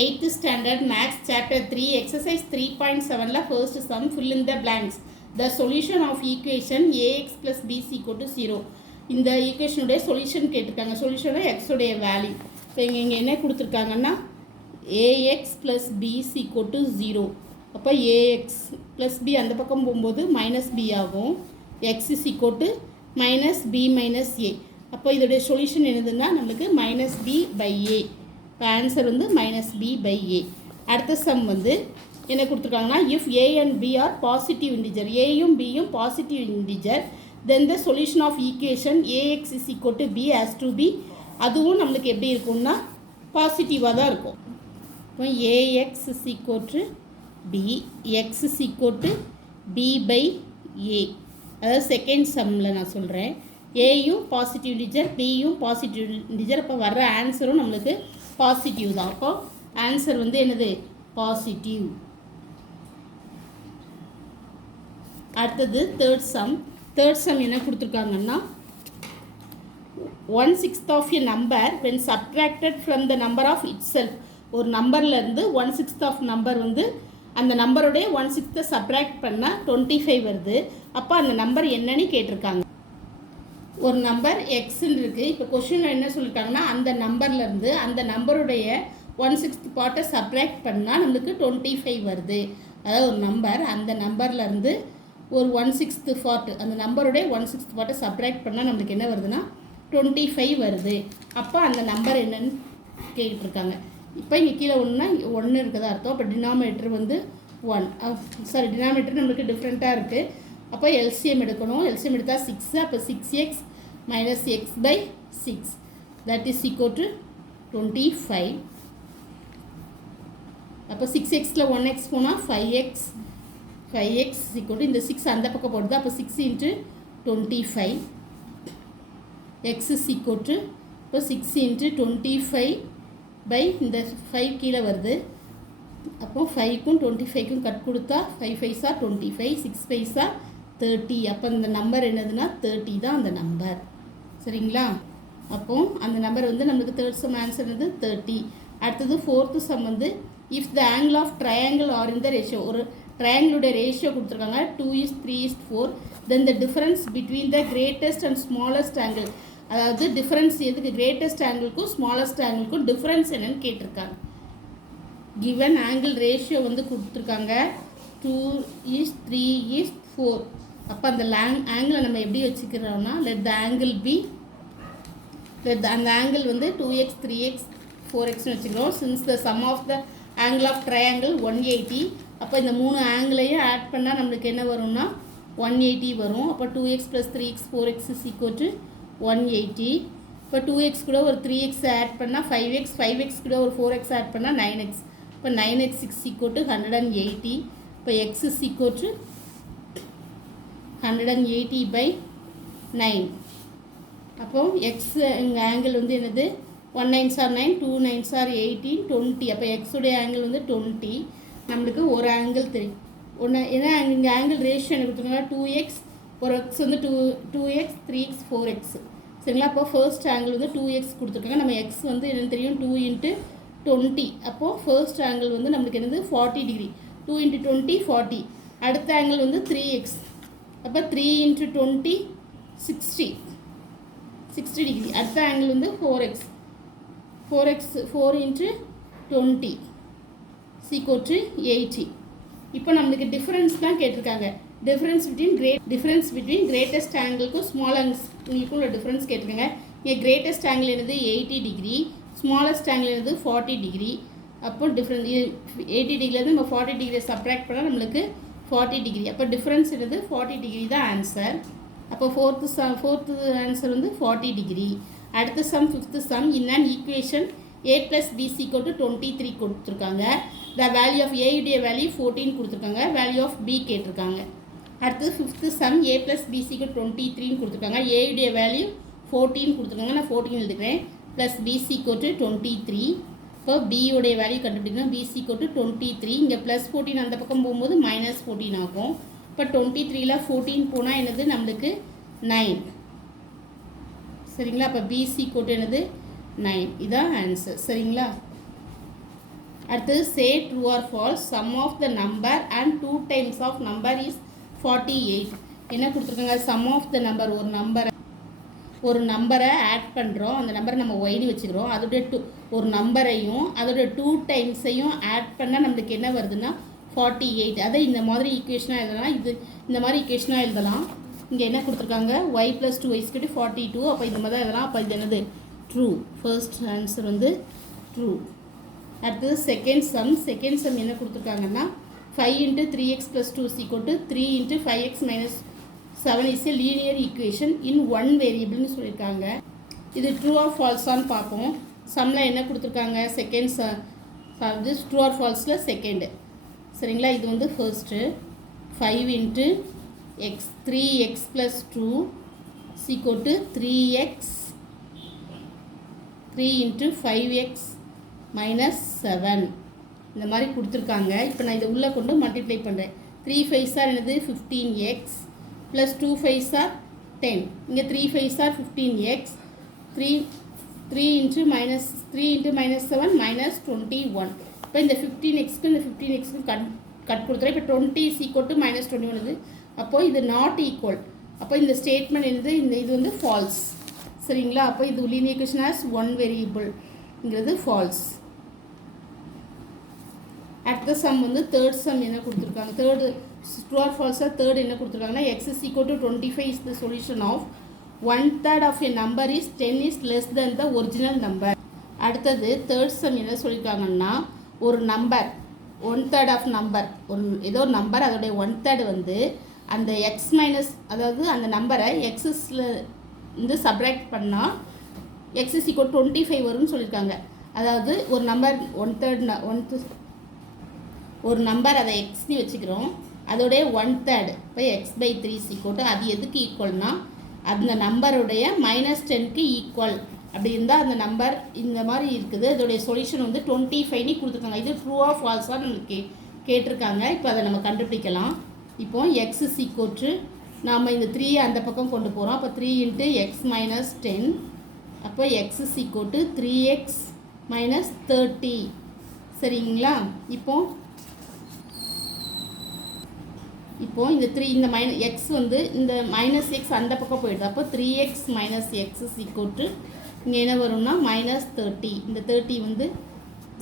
8th standard maths chapter 3 exercise 3.7 la first sum fill in the blanks. The solution of equation ax plus b is equal to 0. இந்த equation உடைய solution கேட்டிருக்காங்க. solution x உடைய value. இப்போ இங்கே என்ன கொடுத்துருக்காங்கன்னா ax plus b is equal to 0. அப்போ ax plus b அந்த பக்கம் போகும்போது minus b ஆகும். x is equal to minus b minus a. அப்போ இதோடைய solution என்னதுன்னா நம்மளுக்கு minus b by a. இப்போ ஆன்சர் வந்து மைனஸ் பி பை ஏ. அடுத்த சம் வந்து என்ன கொடுத்துருக்காங்கன்னா if a and b are positive integer, ஏயும் பியும் positive integer, then the solution of equation a x is equal to b as to b, அதுவும் நம்மளுக்கு எப்படி இருக்கும்னா பாசிட்டிவாக தான் இருக்கும். இப்போ a x is equal to b, x is equal to b by a. அதாவது செகண்ட் சம்மில் நான் சொல்கிறேன், ஏயும் பாசிட்டிவ் இன்டிஜர் பியும் பாசிட்டிவ் இன்டிஜர், அப்போ வர்ற ஆன்சரும் நம்மளுக்கு பாசிட்டிவ் தான். அப்போ ஆன்சர் வந்து என்னது பாசிட்டிவ். அடுத்தது தேர்ட் சம் என்ன கொடுத்துருக்காங்கன்னா 1/6 of a number when subtracted from the number of itself. ஒரு நம்பர்லேருந்து 1/6 ஆஃப் நம்பர் வந்து அந்த நம்பருடைய 1/6 சப்ராக்ட் பண்ணால் 25 வருது. அப்போ அந்த நம்பர் என்னன்னு கேட்டிருக்காங்க. ஒரு நம்பர் எக்ஸ்ன்னு இருக்குது. இப்போ கொஷினில் என்ன சொல்லியிருக்காங்கன்னா அந்த நம்பர்லேருந்து அந்த நம்பருடைய 1/6 பார்ட்டை சப்ராக்ட் பண்ணால் நம்மளுக்கு 25 வருது. அதாவது ஒரு நம்பர் அந்த நம்பர்லேருந்து ஒரு 1/6 பார்ட்டு அந்த நம்பருடைய 1/6 பார்ட்டை சப்ராக்ட் பண்ணால் நம்மளுக்கு என்ன வருதுன்னா 25 வருது. அப்போ அந்த நம்பர் என்னன்னு கேட்டிருக்காங்க. இப்போ இங்கே கீழே ஒன்றுனா 1 இருக்குதா அர்த்தம். அப்போ டினாமினேட்டர் வந்து 1, டினாமினேட்டர் நம்மளுக்கு டிஃப்ரெண்ட்டாக இருக்குது. அப்போ எல்சிஎம் எடுக்கணும். எல்சிஎம் எடுத்தால் 6, அப்போ 6x minus x by 6, that is equal to 25. அப்போ 6xல 1x போனால் 5x is equal to இந்த 6 அந்த பக்கம் போடுது. அப்போ 6 into 25 x is equal to இப்போ 6 into 25 by இந்த 5 கீழே வருது. அப்போ 5க்கும் 25க்கும் கட் கொடுத்தா 5 5s are 25, 6 5s are 30. அப்போ இந்த நம்பர் என்னதுன்னா 30 தான் அந்த நம்பர். சரிங்களா? அப்போ அந்த நம்பர் வந்து நம்மளுக்கு தேர்ட் சம் ஆன்சர் வந்து 30. அடுத்தது ஃபோர்த்து சம் வந்து if the angle of triangle are இந்த ரேஷியோ, ஒரு ட்ரையாங்கிளுடைய ரேஷியோ கொடுத்துருக்காங்க 2:3:4, then the difference between the greatest and smallest angle. அதாவது டிஃபரன்ஸ் எதுக்கு கிரேட்டஸ்ட் ஆங்கிளுக்கும் ஸ்மாலஸ்ட் ஆங்கிளுக்கும் டிஃபரன்ஸ் என்னன்னு கேட்டிருக்காங்க. கிவன் ஆங்கிள் ரேஷியோ வந்து கொடுத்துருக்காங்க 2:3:4. அப்போ அந்த ஆங்கிளை நம்ம எப்படி வச்சுக்கிறோம்னா லெட் த ஆங்கிள் பி, அந்த ஆங்கிள் வந்து 2x 3x 4xன்னு வச்சுக்கிறோம். Since the sum of the angle of triangle 180. அப்போ இந்த 3 ஆங்கிளையும் ஆட் பண்ணால் நம்மளுக்கு என்ன வரும்னா 180 வரும். அப்போ 2x + 3x 4x is equal to 180. இப்போ 2x கூட ஒரு 3x ஆட் பண்ணால் 5x, 5x கூட ஒரு 4x ஆட் பண்ணால் 9x. இப்போ 9x is equal to 180. இப்போ x is equal to 180 by 9. அப்போ x எங்கள் ஆங்கிள் வந்து என்னது 1 9s are 9, 2 9s are 18, 20. அப்போ x உடைய ஆங்கிள் வந்து 20. நம்மளுக்கு ஒரு ஆங்கிள் தெரியும். ஏன்னா இங்கே ஆங்கிள் ரேஷியோ என்ன கொடுத்துருக்காங்க 2x, ஒரு x வந்து 2x 3x 4x. சரிங்களா? அப்போ ஃபர்ஸ்ட் ஆங்கிள் வந்து 2x கொடுத்துருக்காங்க. நம்ம x வந்து என்னென்னு தெரியும் 2 into 20. அப்போது ஃபர்ஸ்ட் ஆங்கிள் வந்து நம்மளுக்கு என்னது 40 டிகிரி. 2 into 20 40. அடுத்த ஆங்கிள் வந்து 3x. அப்போ 3 into 20 60 டிகிரி. அடுத்த ஆங்கிள் வந்து 4x 4 into 20 equal to 80. இப்போ நம்மளுக்கு டிஃப்ரென்ஸ் தான் கேட்டிருக்காங்க. டிஃப்ரென்ஸ் பிட்வீன் கிரேட்டஸ்ட் ஆங்கிளுக்கும் ஸ்மால் ஆங்கிளுக்கும் உள்ள டிஃப்ரென்ஸ் கேட்டிருக்காங்க. இங்கே கிரேட்டஸ்ட் ஆங்கிள் என்னது 80 டிகிரி, ஸ்மாலஸ்ட் ஆங்கிள் என்னது 40 டிகிரி. அப்போ டிஃப்ரெண்ட் 80 டிகிரிலேருந்து நம்ம 40 டிகிரியை சப்ராக்ட் பண்ணால் நம்மளுக்கு 40 டிகிரி. அப்போ டிஃப்ரென்ஸ் என்னது 40 டிகிரி தான் ஆன்சர். அப்போ ஃபோர்த்து ஆன்சர் வந்து 40 டிகிரி. அடுத்த some fifth some in an equation a + b is equal to 23 கொடுத்துருக்காங்க. த வேல்யூ ஆஃப் a உடைய வேல்யூ 14 கொடுத்துருக்காங்க. வேல்யூ ஆஃப் b கேட்டிருக்காங்க. அடுத்தது fifth some a + b is equal to 23 கொடுத்துருக்காங்க. a உடைய வேல்யூ 14 கொடுத்துருக்காங்க. நான் 14 எழுதுக்கிறேன். Plus b is equal to 23. இப்போ b உடைய வேல்யூ கண்டுபிடிக்கணும். b is equal to 23. இங்கே ப்ளஸ் 14 அந்த பக்கம் போகும்போது -14 ஆகும். இப்போ 23ல் 14 போனால் என்னது நம்மளுக்கு 9. சரிங்களா? அப்போ b is equal to என்னது 9. இதான் ஆன்சர். சரிங்களா? அடுத்தது say true or false sum of the number and 2 times of number is 48. என்ன கொடுத்துருக்காங்க, sum of the number ஒரு நம்பரை ஆட் பண்ணுறோம், அந்த நம்பரை நம்ம ஒய்னு வச்சுக்கிறோம், அதோட ஒரு நம்பரையும் அதோட 2 டைம்ஸையும் ஆட் பண்ணால் நம்மளுக்கு என்ன வருதுன்னா 48. அதை இந்த மாதிரி ஈக்குவேஷனாக எழுதலாம், இந்த மாதிரி ஈக்குவேஷனாக எழுதலாம். இங்கே என்ன கொடுத்துருக்காங்க, y + 2y = 42. அப்போ இந்த மாதிரி தான் எழுதலாம். அப்போ இது என்னது, ட்ரூ. ஃபர்ஸ்ட் ஆன்சர் வந்து ட்ரூ. அடுத்தது செகண்ட் சம் என்ன கொடுத்துருக்காங்கன்னா 5 × 3x + 2 = 3 × 5x - 7 is a linear equation in one variable சொல்லியிருக்காங்க. இது ட்ரூ ஆர் ஃபால்ஸான்னு பார்ப்போம். சம்மில் என்ன கொடுத்துருக்காங்க, செகண்ட் இது ட்ரூ ஆர் ஃபால்ஸில் செகண்டு. சரிங்களா, இது வந்து first 5 × x 3x + 2 = 3x 3 × 5x - 7 இந்த மாதிரி கொடுத்துருக்காங்க. இப்போ நான் இதை உள்ளே கொண்டு மல்டிப்ளை பண்ணுறேன். 3 5s are என்னது 15x + 2 5s are 10. இங்கே 3 5s are 15x 3 × -7 -21. இப்போ இந்த 15xக்கு இந்த 15xக்கு கட் கொடுத்துறேன். இப்போ 20 = -21 இது. அப்போது இது நாட் ஈக்குவல். அப்போ இந்த ஸ்டேட்மெண்ட் என்னது, இது வந்து ஃபால்ஸ். சரிங்களா, அப்போ இது லீனியர் ஈக்குவேஷன் ஆஸ் ஒன் வேரியபிள்ங்கிறது ஃபால்ஸ். அடுத்த சம் வந்து தேர்ட் சம் என்ன கொடுத்துருக்காங்க, தேர்டு ட்ரூ ஆர் ஃபால்ஸாக தேர்ட் என்ன கொடுத்துருக்காங்கன்னா x = 25 is the solution of 1/3 of a number is 10 is less than the original number. அடுத்தது தேர்ட் சம் என்ன சொல்லியிருக்காங்கன்னா, ஒரு நம்பர் 1/3 ஆஃப் நம்பர், ஏதோ ஒரு நம்பர் அதோடைய 1/3 வந்து அந்த x மைனஸ், அதாவது அந்த நம்பரை எக்ஸஸில் இருந்து சப்ராக்ட் பண்ணால் x = 25 வரும்னு சொல்லியிருக்காங்க. அதாவது ஒரு நம்பர் 1/3 ஒரு நம்பர் அதை எக்ஸ்னு வச்சுக்கிறோம், அதோடைய 1/3 இப்போ x/3 அது எதுக்கு ஈக்குவல்னா அந்த நம்பருடைய -10க்கு ஈக்குவல். அப்படி இருந்தால் அந்த நம்பர் இந்த மாதிரி இருக்குது. அதோடைய சொல்யூஷன் வந்து 25 கொடுத்துருக்காங்க. இது ட்ரூ ஆர் ஃபால்ஸாக நம்மளுக்கு கேட்டிருக்காங்க. இப்போ அதை நம்ம கண்டுபிடிக்கலாம். இப்போ x = நாம் இந்த 3 அந்த பக்கம் கொண்டு போகிறோம். அப்போ 3 × x - 10. அப்போ x = 3x - 30. சரிங்களா, இப்போ இந்த 3 இந்த x வந்து இந்த -x அந்த பக்கம் போயிடுது. அப்போ 3x - x = இங்கே என்ன வரும்னா -30. இந்த 30 வந்து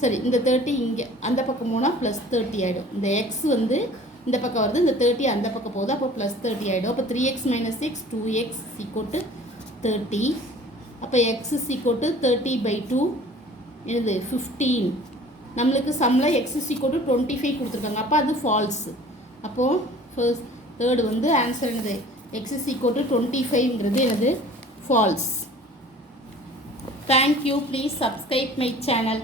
சரி, இந்த 30 இங்கே அந்த பக்கம் போனால் +30 ஆகிடும். இந்த x வந்து இந்த பக்கம் வருது, இந்த 30 அந்த பக்கம் போகுது. அப்போ +30 ஆகிடும். அப்போ 3x - x 2x = 30. அப்போ x = 30/2 என்னது 15. நம்மளுக்கு சம்மில் x = 25 கொடுத்துருக்காங்க. அப்போ அது ஃபால்ஸு. அப்போது ஃபர்ஸ்ட் தேர்டு வந்து ஆன்சர் என்னது, x = 25ங்கிறது என்னது false. Thank you. Please subscribe my channel.